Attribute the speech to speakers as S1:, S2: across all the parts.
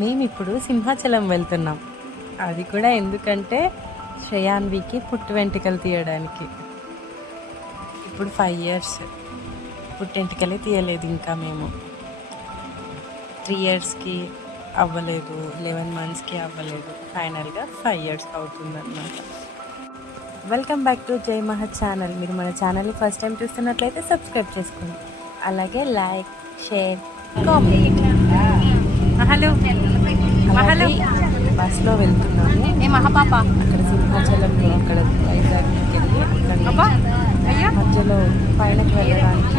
S1: మేము ఇప్పుడు సింహాచలం వెళ్తున్నాం. అది కూడా ఎందుకంటే శ్రేయాన్వికి పుట్టు వెంట్రుకలు తీయడానికి. ఇప్పుడు ఫైవ్ ఇయర్స్ పుట్టు వెంట్రుకలే తీయలేదు ఇంకా మేము. త్రీ ఇయర్స్కి అవ్వలేదు లెవెన్ మంత్స్కి అవ్వలేదు. ఫైనల్గా ఫైవ్ ఇయర్స్ అవుతుందన్నమాట. Welcome back to Jai Mahat channel మీరు మన ఛానల్ని ఫస్ట్ టైం చూస్తున్నట్లయితే సబ్స్క్రైబ్ చేసుకోండి. అలాగే like share comment hello hello బస్లో వెళ్తున్నాము.
S2: ఏ మహాపాప?
S1: అక్కడ సింహాచలంలో అక్కడ వైజాగ్కి వెళ్ళి అక్కడ మధ్యలో పైనకి వెళ్ళడానికి.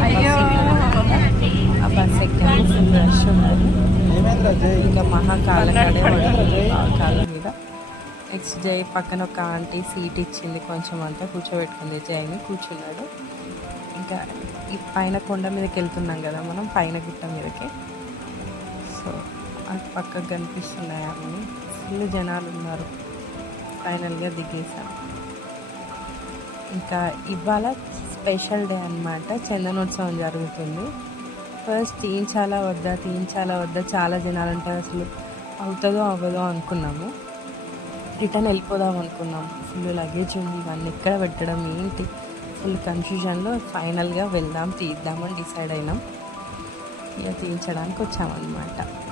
S1: ఆ బస్ ఎక్కాము. ఫుల్ రష్ ఉన్నారు ఇంకా మహాకాల కడే కాళ్ళ మీద. నెక్స్ట్ జై పక్కన ఒక ఆంటీ సీట్ ఇచ్చింది కొంచెం అంతా కూర్చోబెట్టుకుంది. జైని కూర్చున్నాడు. ఇంకా ఈ పైన కొండ మీదకి వెళ్తున్నాం కదా మనం పైన గుట్ట మీదకి. సో అటు పక్కకు కనిపిస్తున్నాయి అన్నీ ఫుల్ జనాలు ఉన్నారు ఫైనల్గా దిగేసాం ఇంకా ఇవాళ స్పెషల్ డే అన్నమాట. చందనోత్సవం జరుగుతుంది. ఫస్ట్ తీయించాలా వద్దా తీయించాలా వద్దా చాలా జనాలు ఉంటారు అసలు అవుతుందో అవ్వదో అనుకున్నాము. రిటర్న్ వెళ్ళిపోదాం అనుకున్నాం. ఫుల్ లగేజ్ ఉంది. ఇవన్నీ ఎక్కడ పెట్టడం ఏంటి? ఫుల్ కన్ఫ్యూజన్లో ఫైనల్గా వెళ్దాం తీద్దామని డిసైడ్ అయినాం. ఇక తీయించడానికి వచ్చామన్నమాట.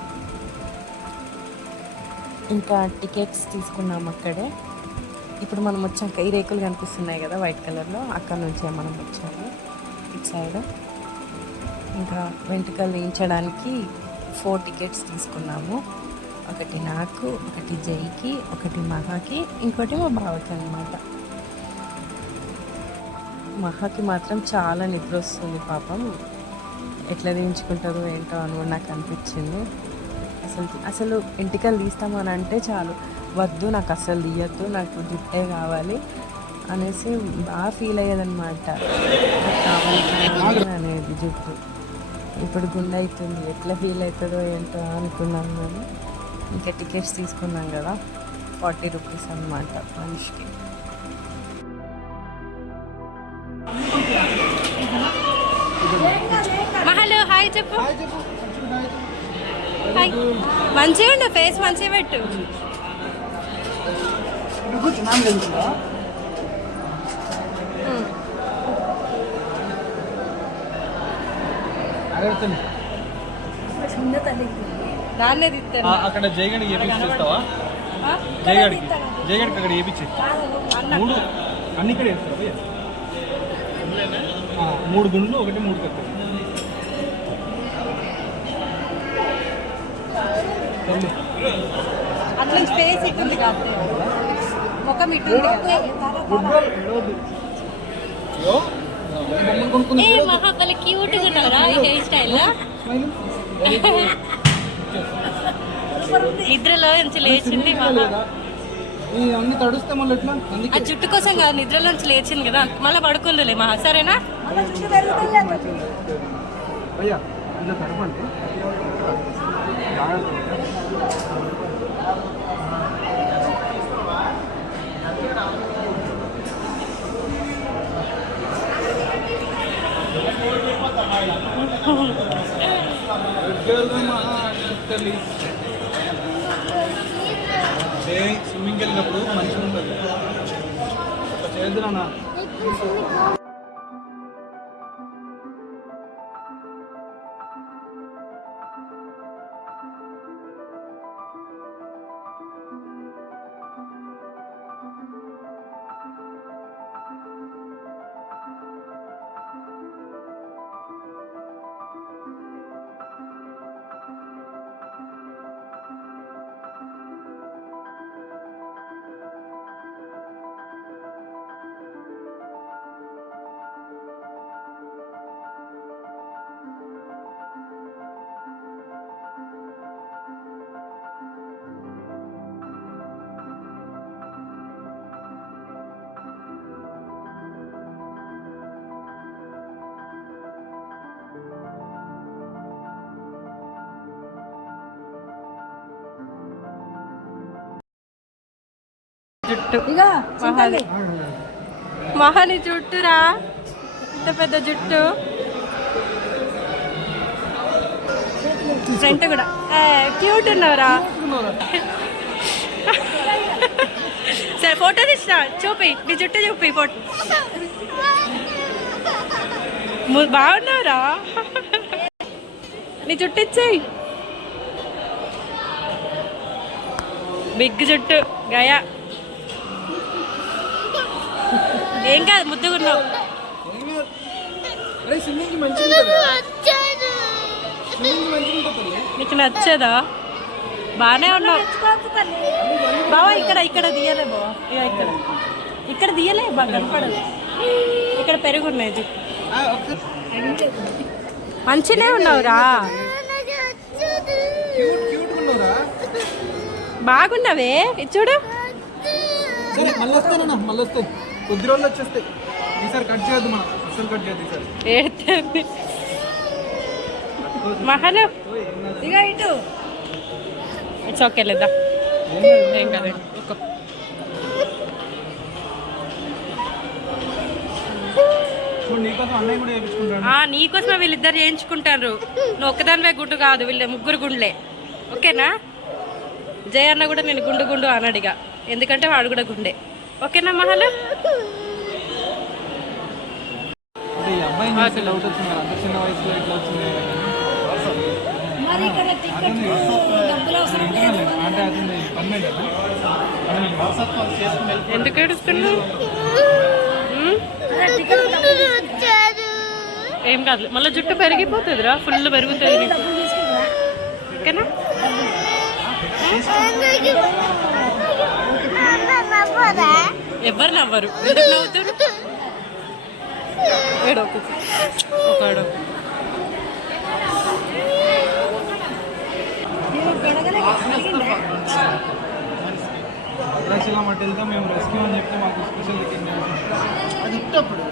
S1: ఇంకా టికెట్స్ తీసుకున్నాం అక్కడే. ఇప్పుడు మనం వచ్చాక ఈ రేకులు కనిపిస్తున్నాయి కదా వైట్ కలర్లో అక్కడ నుంచే మనం వచ్చాము. ఇటు సైడ్ ఇంకా వెంట్రుకలు వేయించడానికి ఫోర్ టికెట్స్ తీసుకున్నాము. ఒకటి నాకు ఒకటి జైకి ఒకటి మహాకి ఇంకోటి మా బావకి అనమాట మహాకి మాత్రం చాలా నిద్ర వస్తుంది పాపం. ఎట్లా తీయించుకుంటారో ఏంటో అని నాకు అనిపించింది. అసలు అసలు ఎంటికలు తీస్తామని అంటే చాలు. వద్దు నాకు అసలు తీయద్దు నాకు జుట్టే కావాలి అనేసి బాగా ఫీల్ అయ్యేదన్నమాట. కావాలి అనేది జుట్టు ఇప్పుడు గుండె అవుతుంది. ఎట్లా ఫీల్ అవుతుందో ఏంటో అనుకున్నాను మేము ఇంకా టికెట్స్ తీసుకున్నాం కదా ఫార్టీ రూపీస్ అన్నమాట మనిషికి.
S2: మహలో హాయ్ చెప్పు. హాయ్ మంచిగా ఉండు ఫేస్ మంచిగా పెట్టు. దాన్నే తిత్తాను
S3: అక్కడ జయగడికి ఏపించి చూస్తావా? జయగడికి. జయగడికి అక్కడ ఏపించి మూడు. అన్ని ఇక్కడ? ఆ, మూడు గుండ్లు ఒకటి మూడు కత్తి
S2: అట్లా ఫేస్ ఇట్టుంది కాబట్టి. ముఖం ఇట్టుంది. ఏ ఉన్నారా ఈ హెయిర్ స్టైల్ నిద్రలో నుంచి లేచింది మహా.
S3: అన్ని తడుస్తే మళ్ళీ ఎట్లా
S2: ఆ జుట్టు కోసం కాదు నిద్రలో నుంచి లేచింది కదా. మళ్ళీ పడుకుందిలే మహా సరేనా?
S3: భయ్యా ఇలా తడపండి. స్విమ్మింగ్కి వెళ్ళినప్పుడు మంచిగా ఉంటుంది. చేద్దాం
S2: జుట్టు. మహాని మహాని జుట్టురా. ఇంత పెద్ద జుట్టు.
S1: ఫ్రంట్ కూడా. క్యూట్ ఉన్నవరా. సరే ఫోటో తీసిన చూపి. నీ చుట్టూ చూపి ఫోటో ము- బాగున్నావురా. నీ చుట్టూ ఇచ్చేయి. బిగ్ జుట్టు గయా. ఏం కాదు ముద్దుగున్నావు. నీకు నచ్చదా? బాగానే ఉన్నావు. బావా ఇక్కడ ఇక్కడ తీయలే బావా. ఇక ఇక్కడ. ఇక్కడ తీయలే బాగా కనపడదు ఇక్కడ పెరుగున్నాయి మంచినే ఉన్నావురా. బాగున్నావే. ఇది చూడు.
S3: సరే మళ్ళీ వస్తానన్నా మళ్ళీ వస్తాయి కొద్ది రోజులు వచ్చేస్తాయి. ఈసారి కట్ చేయొద్దు మనం. అసలు కట్ చేయొద్దు ఈసారి.
S1: ఏడుతుంది. మహలు
S2: ఇక ఇటు.
S1: ఇట్స్ ఓకే లేదా ఏం కాదు నీకోసమే వీళ్ళిద్దరు చేయించుకుంటారు. నువ్వు ఒక్కదానివే గుండు కాదు వీళ్ళ ముగ్గురు గుండ్లే. ఓకేనా? జయ అన్న కూడా నేను గుండు గుండు అనడిగా ఎందుకంటే వాడు కూడా గుండె. ఓకేనా మహలు ఎందుకు ఏడుస్తున్నావు ఏం కాదు మళ్ళీ జుట్టు పెరిగిపోతుందిరా ఫుల్ పెరుగుతుంది నీకు.
S2: తీసుకుంటా
S1: ఓకేనా ఎవరు నవ్వరు. నవ్వుతారు? ఏడోకు ఒక ఏడోకు
S3: ఇలా మట్టి వెళ్తే మేము రెస్క్యూ అని చెప్తే మాకు స్పెషల్ అది ఇట్టప్పుడు.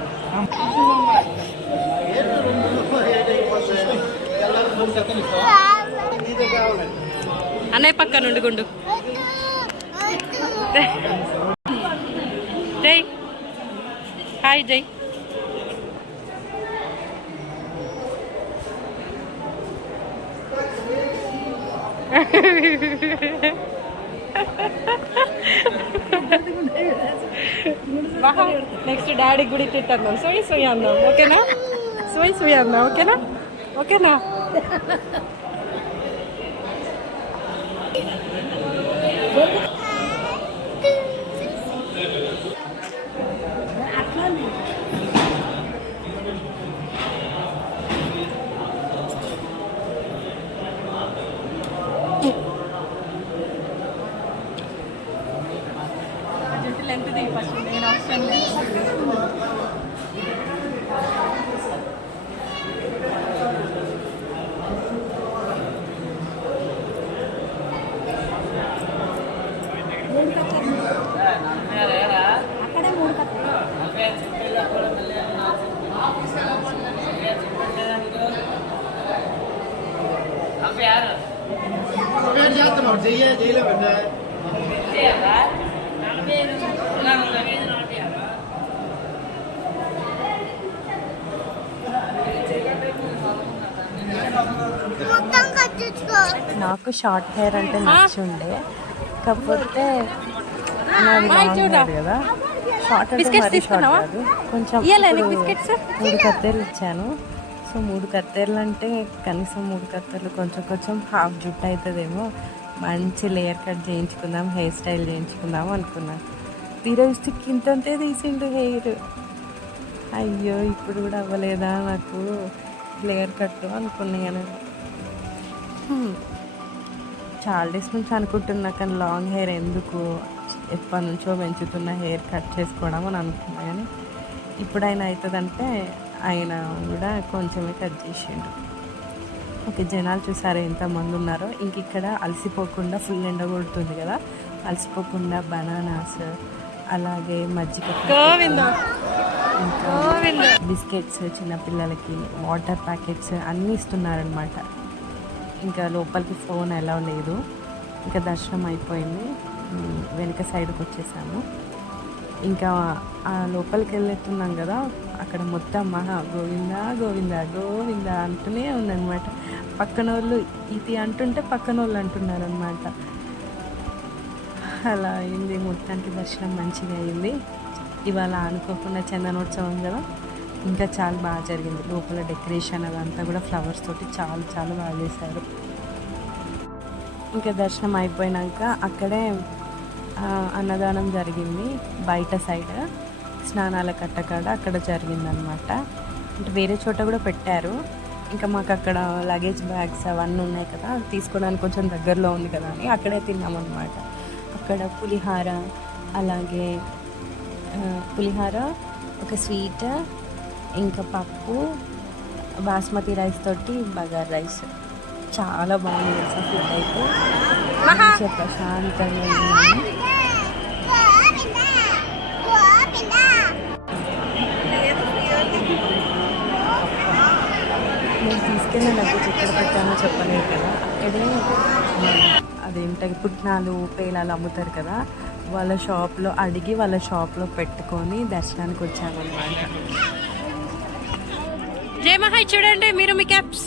S1: అన్నయ్య పక్క నుండి గుండు జై హాయ్ జై నెక్స్ట్ డాడీకి కూడా తిట్టాను సోయి సోయి అందాం ఓకేనా సోయి సోయి అందాం ఓకేనా ఓకేనా జుట్టు లెంత్ దిగి ఫస్ట్ నేను అవసరం లేదు
S2: అక్కడే మూడు కట్టలు
S1: నాకు షార్ట్ హెయిర్ అంటే నచ్చుండే. కాకపోతే కదా. షార్ట్ అంటే
S2: బిస్కెట్స్
S1: మరీ షార్ట్? కాదు. కొంచెం? మూడు కత్తెరలు ఇచ్చాను. సో మూడు కత్తెరలు అంటే కనీసం మూడు కత్తెరలు కొంచెం కొంచెం హాఫ్ జుట్టు అవుతుందేమో మంచి లేయర్ కట్ చేయించుకుందాం హెయిర్ స్టైల్ చేయించుకుందాం అనుకున్నాను తీరా చూస్తే కింతంతే తీసిండు హెయిర్ అయ్యో ఇప్పుడు కూడా అవ్వలేదా నాకు? లేయర్ కట్ అనుకున్నాను. చాలా డేస్ నుంచి అనుకుంటున్నా కానీ లాంగ్ హెయిర్ ఎందుకు? ఎప్పటి నుంచో పెంచుతున్న హెయిర్ కట్ చేసుకోవడం అని అనుకున్నా కానీ ఇప్పుడు ఆయన అవుతుందంటే ఆయన కూడా కొంచెమే కట్ చేసిండు. ఓకే జనాలు చూసారా ఎంతమంది ఉన్నారో? ఇంక ఇక్కడ అలసిపోకుండా ఫుల్ ఎండ కొడుతుంది కదా? అలసిపోకుండా బనానాస్ అలాగే మజ్జిగ
S2: గోవిందా
S1: ఇంకా బిస్కెట్స్ చిన్నపిల్లలకి వాటర్ ప్యాకెట్స్ అన్నీ ఇస్తున్నారనమాట ఇంకా లోపలికి ఫోన్ ఎలా లేదు. ఇంకా దర్శనం అయిపోయింది. వెనుక వెనక సైడ్కి వచ్చేసాము. ఇంకా ఆ లోపలికి వెళ్ళేస్తున్నాం కదా అక్కడ మొత్తం మహా గోవిందా గోవిందా గోవిందా అంటూనే ఉందన్నమాట. పక్కన వాళ్ళు ఇది అంటుంటే పక్కన వాళ్ళు అంటున్నారు అనమాట అలా అయింది. మొత్తానికి దర్శనం మంచిగా అయింది. ఇవాళ అనుకోకుండా చందనోత్సవం కదా. ఇంకా చాలా బాగా జరిగింది. లోపల డెకరేషన్ అదంతా కూడా ఫ్లవర్స్ తోటి చాలా చాలా బాగా చేశారు. ఇంకా దర్శనం అయిపోయినాక అక్కడే అన్నదానం జరిగింది. బయట సైడ్ స్నానాల కట్టకాడ అక్కడ జరిగిందనమాట అంటే వేరే చోట కూడా పెట్టారు. ఇంకా మాకు అక్కడ లగేజ్ బ్యాగ్స్ అవన్నీ ఉన్నాయి కదా తీసుకోవడానికి కొంచెం దగ్గరలో ఉంది కదా అని అక్కడే తిన్నామన్నమాట. అక్కడ పులిహార అలాగే పులిహార ఒక స్వీట్ ఇంకా పప్పు బాస్మతి రైస్ తోటి బగార్ రైస్. చాలా బాగుంది అసలు ఫుడ్ అయితే. మంచిగా ప్రశాంతంగా ఉన్నాము నేను తీసుకెళ్ళిన లగేజ్ ఎక్కడ పెట్టానో చెప్పలేదు కదా. అక్కడే ఆ, అదేంటది? పుట్నాలు పేలాలు అమ్ముతారు కదా. వాళ్ళ షాప్లో అడిగి వాళ్ళ షాప్లో పెట్టుకొని దర్శనానికి వచ్చామన్నమాట. జయ మహాయ్ చూడండి మీరు మీ క్యాప్స్.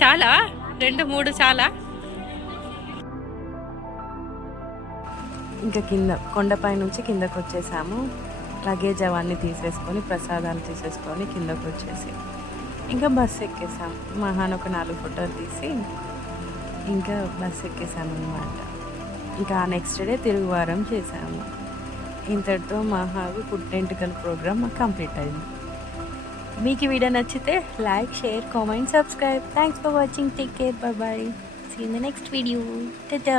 S1: చాలా. రెండు మూడు చాలా. ఇంకా కింద కొండపై నుంచి కిందకు వచ్చేసాము లగేజ్ అవన్నీ తీసేసుకొని ప్రసాదాలు తీసేసుకొని కిందకు వచ్చేసి ఇంకా బస్సు ఎక్కేసాం. మహాన్ ఒక నాలుగు ఫోటోలు తీసి ఇంకా బస్సు ఎక్కేసాము అనమాట ఇంకా నెక్స్ట్ డే తిరుగువారం చేసాము. ఇంతటితో మహావి పుట్టెంటుకల ప్రోగ్రామ్ కంప్లీట్ అయింది. మీకు ఈ వీడియో నచ్చితే like share comment subscribe. Thanks for watching take care bye see in the next video ta